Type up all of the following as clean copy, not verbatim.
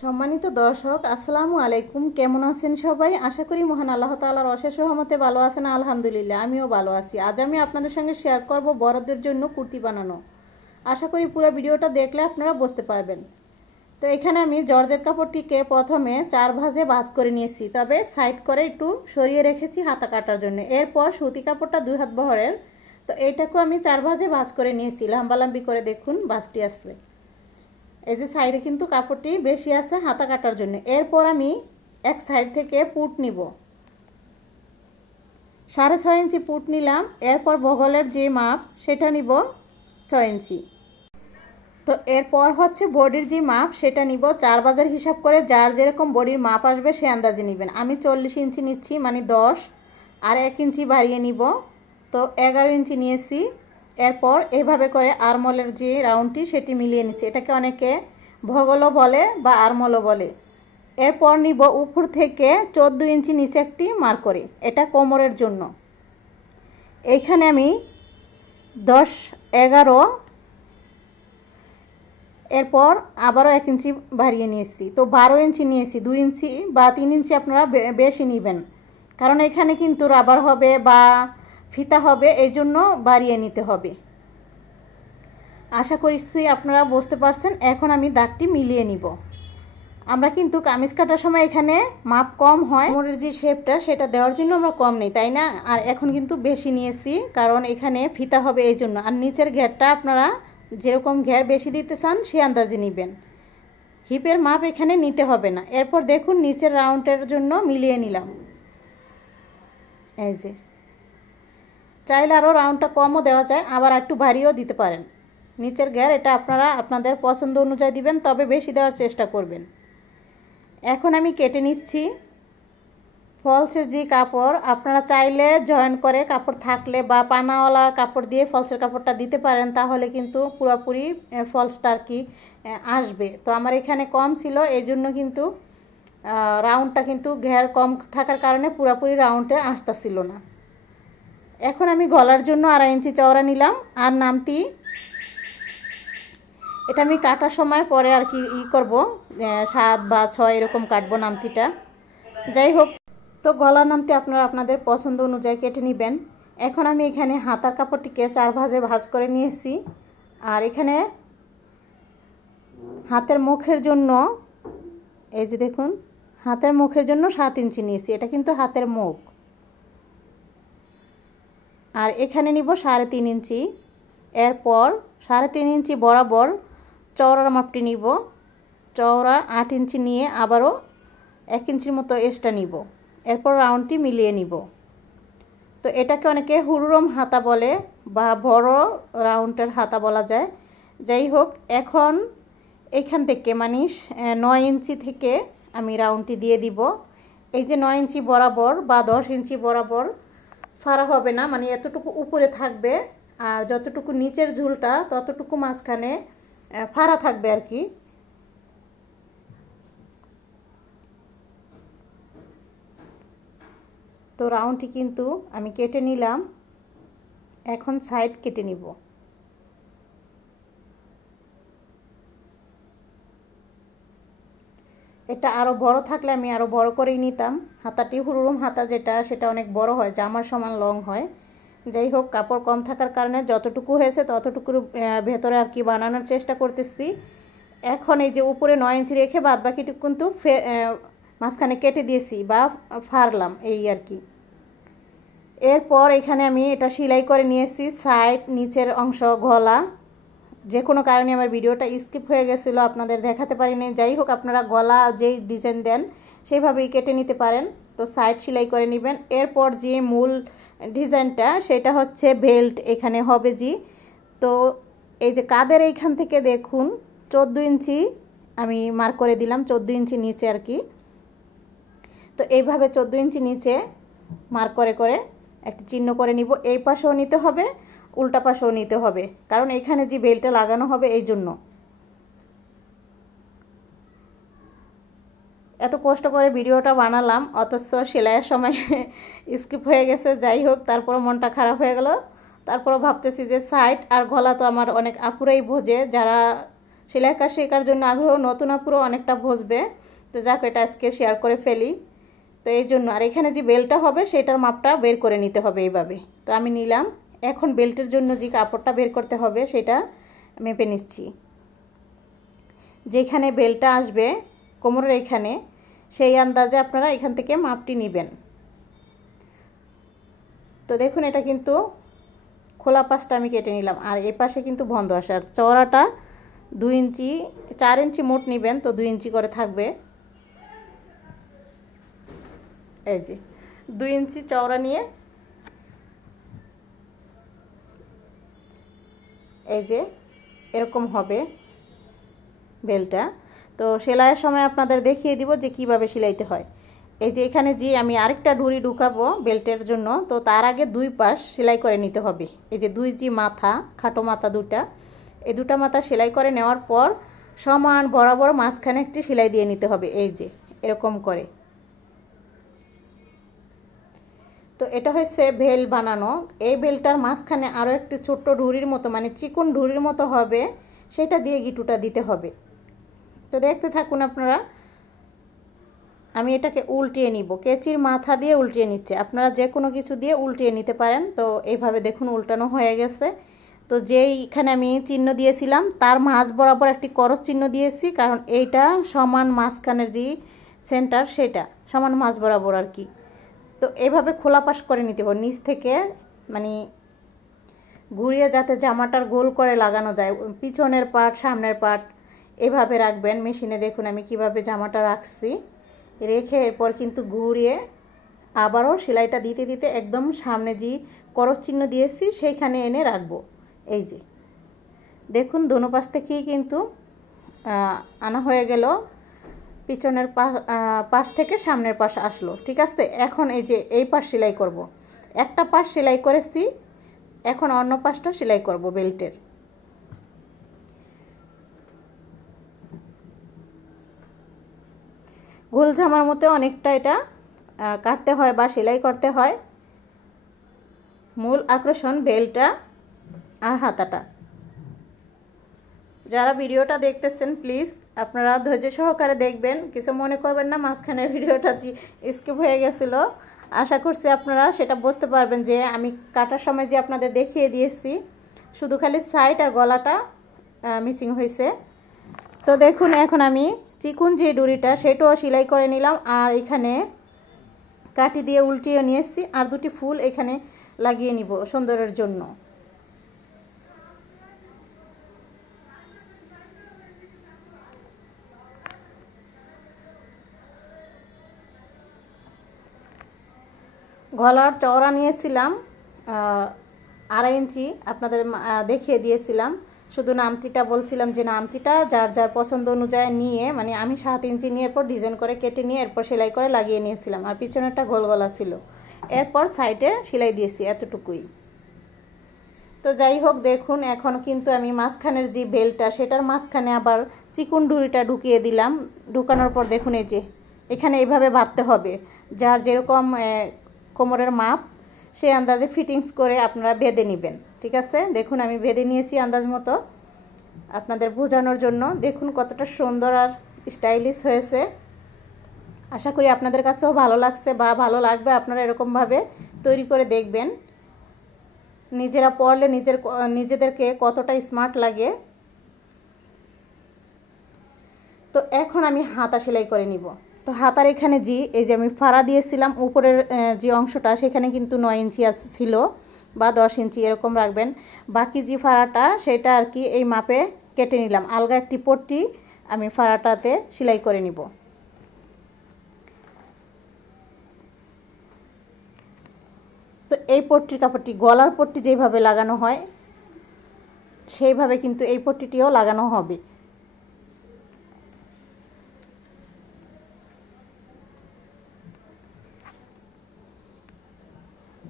সম্মানিত দর্শক আসসালামু আলাইকুম, কেমন আছেন সবাই? আশা করি মহান আল্লাহ তাআলার অশেষ রহমতে ভালো আছেন। আলহামদুলিল্লাহ, আমিও ভালো আছি। আজ আমি আপনাদের সঙ্গে শেয়ার করব বড়দের জন্য কুর্তি বানানো। আশা করি পুরো ভিডিওটা দেখলে আপনারা বুঝতে পারবেন। তো এখানে আমি জর্জেট কাপড়টিকে প্রথমে 4 ভাঁজে ভাঁজ করে নিয়েছি, তবে সাইড করে একটু সরিয়ে রেখেছি হাতা কাটার জন্য। এরপর সুতি কাপড়টা 2 হাত বহরের, তো এইটাকেও আমি 4 ভাঁজে ভাঁজ করে নিয়েছি। লম্বালম্বি করে দেখুন ভাঁজটি আসছে। এই যে সাইডে কিন্তু কাপড়টি বেশি আছে হাতা কাটার জন্য। এরপর আমি এক সাইড থেকে পুট নিব, 6.5 ইঞ্চি পুট নিলাম। এরপর বগলের যে মাপ সেটা নিব 6 ইঞ্চি। তো এরপর হচ্ছে বডির যে মাপ সেটা নিব 4 ভাঁজের হিসাব করে, যার যেরকম বডির মাপ আসবে সে আন্দাজে নেবেন। আমি 40 ইঞ্চি নিচ্ছি, মানে 10 আর 1 ইঞ্চি বাড়িয়ে নিব, তো 11 ইঞ্চি নিয়েছি। এরপর এইভাবে করে আরমলের যে রাউন্ডটি সেটি মিলিয়ে নিচ্ছি। এটাকে অনেকে ভগলও বলে বা আরমলও বলে। এরপর নিব উপর থেকে 14 ইঞ্চি নিচে একটি মার্ক করে, এটা কোমরের জন্য। এইখানে আমি 10, 11, এরপর আবারও 1 ইঞ্চি বাড়িয়ে নিয়েছি, তো 12 ইঞ্চি নিয়েছি। 2 ইঞ্চি বা 3 ইঞ্চি আপনারা বেশি নেবেন, কারণ এখানে কিন্তু রাবার হবে বা ফিতা হবে, এই জন্য বাড়িয়ে নিতে হবে। আশা করছি আপনারা বুঝতে পারছেন। এখন আমি দাগটি মিলিয়ে নিব। আমরা কিন্তু কামিজ কাটার সময় এখানে মাপ কম হয়, কোমরের যে শেপটা সেটা দেওয়ার জন্য আমরা কম নেই, তাই না? আর এখন কিন্তু বেশি নিয়েছি, কারণ এখানে ফিতা হবে এই জন্য। আর নিচের ঘেরটা আপনারা যেরকম ঘের বেশি দিতে চান সে আন্দাজে নেবেন, হিপের মাপ এখানে নিতে হবে না। এরপর দেখুন নিচের রাউন্ডের জন্য মিলিয়ে নিলাম। এই যে চাইলে আরও রাউন্ডটা কমও দেওয়া যায়, আবার একটু ভারীও দিতে পারেন। নিচের ঘের এটা আপনারা আপনাদের পছন্দ অনুযায়ী দিবেন, তবে বেশি দেওয়ার চেষ্টা করবেন। এখন আমি কেটে নিচ্ছি। ফলসের যে কাপড় আপনারা চাইলে জয়েন করে কাপড় থাকলে বা পানাওয়ালা কাপড় দিয়ে ফলসের কাপড়টা দিতে পারেন, তাহলে কিন্তু পুরোপুরি ফলসটা আর কি আসবে। তো আমার এখানে কম ছিল, এই জন্য কিন্তু রাউন্ডটা কিন্তু ঘের কম থাকার কারণে পুরোপুরি রাউন্ডে আসতেছিল না। এখন আমি গলার জন্য 2.5 ইঞ্চি চওড়া নিলাম। আর নামটি এটা আমি কাটার সময় পরে আর কি করব, 7 বা 6 এরকম কাটবো নামটিটা। যাই হোক, তো গলার নামটি আপনারা আপনাদের পছন্দ অনুযায়ী কেটে নেবেন। এখন আমি এখানে হাতার কাপড়টিকে 4 ভাঁজে ভাঁজ করে নিয়েছি। আর এখানে হাতের মুখের জন্য এই যে দেখুন, হাতের মুখের জন্য 7 ইঞ্চি নিয়েছি, এটা কিন্তু হাতের মুখ। আর এখানে নিব 3.5 ইঞ্চি। এরপর 3.5 ইঞ্চি বরাবর চওড়ার মাপটি নিব। চওড়া 8 ইঞ্চি নিয়ে আবারও 1 ইঞ্চির মতো এক্সট্রা নিব। এরপর রাউন্ডটি মিলিয়ে নিব। তো এটাকে অনেকে হুড়ুরম হাতা বলে বা বড় রাউন্ডের হাতা বলা যায়। যাই হোক, এখন এখান থেকে মানে 9 ইঞ্চি থেকে আমি রাউন্ডটি দিয়ে দিব। এই যে 9 ইঞ্চি বরাবর বা 10 ইঞ্চি বরাবর ফাড়া হবে না, মানে এতটুকু উপরে থাকবে, আর যতটুকু নিচের ঝুলটা ততটুকু মাঝখানে ফাড়া থাকবে আর কি। তো রাউন্ডটি কিন্তু আমি কেটে নিলাম। এখন সাইড কেটে নিব। এটা আরও বড় থাকলে আমি আরও বড় করেই নিতাম। হাতাটি হুড়ুরুম হাতা যেটা, সেটা অনেক বড় হয়, জামার সমান লং হয়। যাই হোক, কাপড় কম থাকার কারণে যতটুকু হয়েছে ততটুকুর ভেতরে আর কি বানানোর চেষ্টা করতেছি। এখন এই যে উপরে 9 ইঞ্চি রেখে বাদ বাকিটুকু কিন্তু মাঝখানে কেটে দিয়েছি বা ফাড়লাম, এই আর কি। এরপর এখানে আমি এটা সেলাই করে নিয়েছি। সাইড, নিচের অংশ, গলা, যে কোনো কারণে আমার ভিডিওটা স্কিপ হয়ে গেছিলো, আপনাদের দেখাতে পারিনি। যাই হোক, আপনারা গলা যেই ডিজাইন দেন সেইভাবেই কেটে নিতে পারেন। তো সাইড সেলাই করে নেবেন। এরপর যে মূল ডিজাইনটা সেটা হচ্ছে বেল্ট এখানে হবে জি। তো এই যে কাঁধের এইখান থেকে দেখুন 14 ইঞ্চি আমি মার্ক করে দিলাম, 14 ইঞ্চি নিচে আর কি। তো এইভাবে 14 ইঞ্চি নিচে মার্ক করে করে একটা চিহ্ন করে নিব। এই পাশেও নিতে হবে, উল্টা পাশেও নিতে হবে, কারণ এখানে যে বেল্টটা লাগানো হবে এই জন্য। এত কষ্ট করে ভিডিওটা বানালাম, অথচ সেলাইয়ের সময় স্কিপ হয়ে গেছে। যাই হোক, তারপর মনটা খারাপ হয়ে গেল। তারপর ভাবতেছি যে সাইড আর গলা তো আমার অনেক আপুরাই বোঝে, যারা সেলাই কাজ শেখার জন্য আগ্রহ নতুন আপুরও অনেকটা বসবে। তো যাক, এটা আজকে শেয়ার করে ফেলি। তো এই জন্য, আর এখানে যে বেল্টটা হবে সেটার মাপটা বের করে নিতে হবে এইভাবে। তো আমি নিলাম। এখন বেল্টের জন্য যে কাপড়টা বের করতে হবে সেটা মেপে নিচ্ছি। যেখানে বেল্টটা আসবে কোমরের এখানে, সেই আন্দাজে আপনারা এখান থেকে মাপটি নেবেন। তো দেখুন, এটা কিন্তু খোলা পাশটা আমি কেটে নিলাম, আর এই পাশে কিন্তু বন্ধ আসার চওড়াটা 2 ইঞ্চি 4 ইঞ্চি মোট নেবেন, তো 2 ইঞ্চি করে থাকবে। এই যে 2 ইঞ্চি চওড়া নিয়ে এই যে এরকম হবে বেলটা। তো সেলাইয়ের সময় আপনাদের দেখিয়ে দিব যে কিভাবে সেলাইতে হয়। এই যে এখানে যে আমি আরেকটা ঢুড়ি ঢুকাবো বেল্টের জন্য, তো তার আগে 2 পাশ সেলাই করে নিতে হবে। এই যে 2 জি মাথা, খাটো মাথা দুটা, এই দুটা মাথা সেলাই করে নেওয়ার পর সমান বরাবর মাঝখানে একটি সেলাই দিয়ে নিতে হবে। এই যে এরকম করে। তো এটা হচ্ছে ভেল বানানো। এই বেলটার মাঝখানে আরও একটি ছোট্ট ঢুড়ির মতো, মানে চিকন ঢুড়ির মতো হবে, সেটা দিয়ে গিটুটা দিতে হবে। তো দেখতে থাকুন আপনারা। আমি এটাকে উল্টিয়ে নিব, কেচির মাথা দিয়ে উল্টিয়ে নিচ্ছে। আপনারা যে কোনো কিছু দিয়ে উল্টিয়ে নিতে পারেন। তো এইভাবে দেখুন উল্টানো হয়ে গেছে। তো যেইখানে আমি চিহ্ন দিয়েছিলাম তার মাঝ বরাবর একটি করস চিহ্ন দিয়েছি, কারণ এইটা সমান মাঝখানের যে সেন্টার সেটা সমান মাঝ বরাবর আর কি। তো এইভাবে খোলা পাশ করে নিতে হবে নিচ থেকে, মানে ঘুরিয়ে যাতে জামাটার গোল করে লাগানো যায়। পিছনের পার্ট সামনের পার্ট এভাবে রাখবেন। মেশিনে দেখুন আমি কিভাবে জামাটা রাখছি, রেখে এরপর কিন্তু ঘুরিয়ে আবারও সেলাইটা দিতে দিতে একদম সামনে যে করস চিহ্ন দিয়েছি সেইখানে এনে রাখবো। এই যে দেখুন দোনো পাশ থেকেই কিন্তু আনা হয়ে গেল। পিছনের পাশ থেকে সামনের পাশ আসলো, ঠিক আছে। এখন এই যে এই পাশ সেলাই করব। একটা পাশ সেলাই করেছি, এখন অন্য পাশটা সেলাই করব বেল্টের। গোল জামার মতো অনেকটা এটা কাটতে হয় বা সেলাই করতে হয়। মূল আকর্ষণ বেল্টটা আর হাতাটা। যারা ভিডিওটা দেখতেছেন প্লিজ আপনারা ধৈর্য সহকারে দেখবেন, কিছু মনে করবেন না মাঝখানের ভিডিওটা স্কিপ হয়ে গেছিলো। আশা করছি আপনারা সেটা বুঝতে পারবেন যে আমি কাটার সময় যে আপনাদের দেখিয়ে দিয়েছি, শুধু খালি সাইড আর গলাটা মিসিং হয়েছে। তো দেখুন এখন আমি চিকুন যে ডুরিটা সেটাও সেলাই করে নিলাম, আর এখানে কাঠি দিয়ে উল্টিয়ে নিয়ে এসেছি, আর দুটি ফুল এখানে লাগিয়ে নিব সুন্দরের জন্য। গলার চওড়া নিয়েছিলাম 2.5 ইঞ্চি, আপনাদের দেখিয়ে দিয়েছিলাম। শুধু নামতিটা বলছিলাম যে নামতিটা যার যার পছন্দ অনুযায়ী নিয়ে, মানে আমি 7 ইঞ্চি নিয়ে এরপর ডিজাইন করে কেটে নিয়ে এরপর সেলাই করে লাগিয়ে নিয়েছিলাম। আর পিছনেরটা গোল গলা ছিল, এরপর সাইডে সেলাই দিয়েছি এতটুকুই। তো যাই হোক দেখুন এখন কিন্তু আমি মাঝখানের যে বেলটা সেটার মাঝখানে আবার চিকুন ঢুড়িটা ঢুকিয়ে দিলাম। ঢুকানোর পর দেখুন এই যে এখানে এইভাবে বাঁধতে হবে। যার যেরকম কোমরের মাপ সেই আন্দাজে ফিটিংস করে আপনারা বেঁধে নেবেন, ঠিক আছে। দেখুন আমি বেঁধে নিয়েছি আন্দাজ মতো আপনাদের বোঝানোর জন্য। দেখুন কতটা সুন্দর আর স্টাইলিশ হয়েছে। আশা করি আপনাদের কাছেও ভালো লাগছে বা ভালো লাগবে। আপনারা এরকমভাবে তৈরি করে দেখবেন, নিজেরা পরলে নিজেদেরকে কতটা স্মার্ট লাগে। তো এখন আমি হাতা সেলাই করে নিব। তো হাতার এখানে এই যে আমি ফাড়া দিয়েছিলাম উপরের যে অংশটা, সেখানে কিন্তু 9 ইঞ্চি ছিল বা 10 ইঞ্চি এরকম রাখবেন। বাকি যে ফাড়াটা সেটা আর কি এই মাপে কেটে নিলাম। আলগা একটি পট্টি আমি ফাড়াটাতে সেলাই করে নিব। তো এই পট্টির কাপড়টি গলার পট্টি যেভাবে লাগানো হয় সেইভাবে কিন্তু এই পট্টিটিও লাগানো হবে।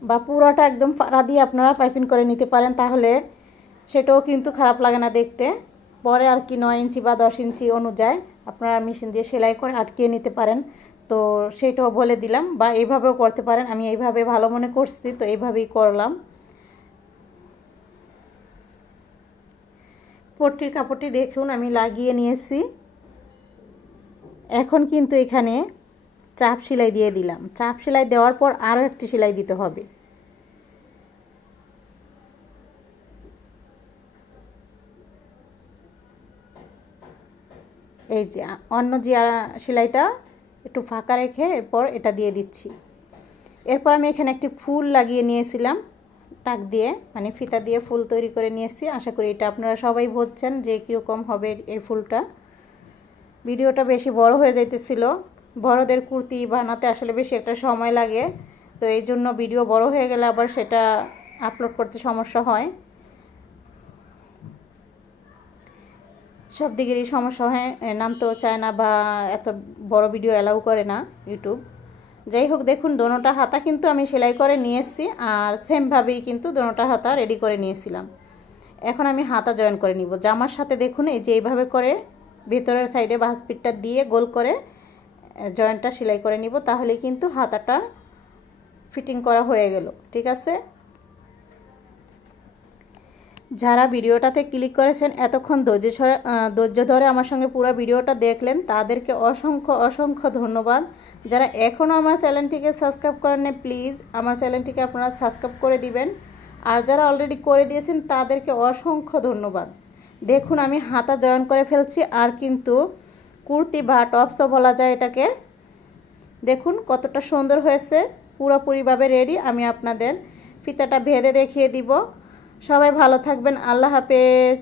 বা পুরোটা একদম ফাড়া দিয়ে আপনারা পাইপিং করে নিতে পারেন, তাহলে সেটাও কিন্তু খারাপ লাগে না দেখতে। পরে আর কি 9 ইঞ্চি বা 10 ইঞ্চি অনুযায়ী আপনারা মেশিন দিয়ে সেলাই করে আটকিয়ে নিতে পারেন। তো সেটাও বলে দিলাম, বা এইভাবেও করতে পারেন। আমি এইভাবে ভালো মনে করছি তো এইভাবেই করলাম। পট্টির কাপড়টি দেখুন আমি লাগিয়ে নিয়েছি। এখন কিন্তু এখানে চাপ সেলাই দিয়ে দিলাম। চাপ সেলাই দেওয়ার পর আরও একটি সেলাই দিতে হবে। এই যে অন্য যে সেলাইটা একটু ফাঁকা রেখে এরপর এটা দিয়ে দিচ্ছি। এরপর আমি এখানে একটি ফুল লাগিয়ে নিয়েছিলাম টাক দিয়ে, মানে ফিতা দিয়ে ফুল তৈরি করে নিয়েছি। আশা করি এটা আপনারা সবাই বুঝছেন যে কীরকম হবে এই ফুলটা। ভিডিওটা বেশি বড় হয়ে যাইতেছিল, বড়দের কুর্তি বানাতে আসলে বেশি একটা সময় লাগে, তো এই জন্য ভিডিও বড় হয়ে গেলে আবার সেটা আপলোড করতে সমস্যা হয়, সব দিকেরই সমস্যা হয়, নামতেও চায় না বা এত বড় ভিডিও অ্যালাউ করে না ইউটিউব। যাই হোক দেখুন দোনোটা হাতা কিন্তু আমি সেলাই করে নিয়ে এসেছি, আর সেমভাবেই কিন্তু দোনোটা হাতা রেডি করে নিয়েছিলাম। এখন আমি হাতা জয়েন করে নিব। জামার সাথে দেখুন এই যে এইভাবে করে ভেতরের সাইডে ভাঁজ পিঠটা দিয়ে গোল করে জয়েন্টটা সেলাই করে নিব, তাহলেই কিন্তু হাতাটা ফিটিং করা হয়ে গেল। ঠিক আছে, যারা ভিডিওটাতে ক্লিক করেছেন এতক্ষণ ধৈর্য ধরে আমার সঙ্গে পুরো ভিডিওটা দেখলেন তাদেরকে অসংখ্য অসংখ্য ধন্যবাদ। যারা এখনও আমার চ্যানেলটিকে সাবস্ক্রাইব করেননি প্লিজ আমার চ্যানেলটিকে আপনারা সাবস্ক্রাইব করে দিবেন, আর যারা অলরেডি করে দিয়েছেন তাদেরকে অসংখ্য ধন্যবাদ। দেখুন আমি হাতা জয়েন করে ফেলছি, আর কিন্তু কুর্তি বা টপসও বলা যায় এটাকে। দেখুন কতটা সুন্দর হয়েছে, পুরোপুরিভাবে রেডি। আমি আপনাদের ফিতাটা ভেদে দেখিয়ে দিব। সবাই ভালো থাকবেন, আল্লাহ হাফেজ।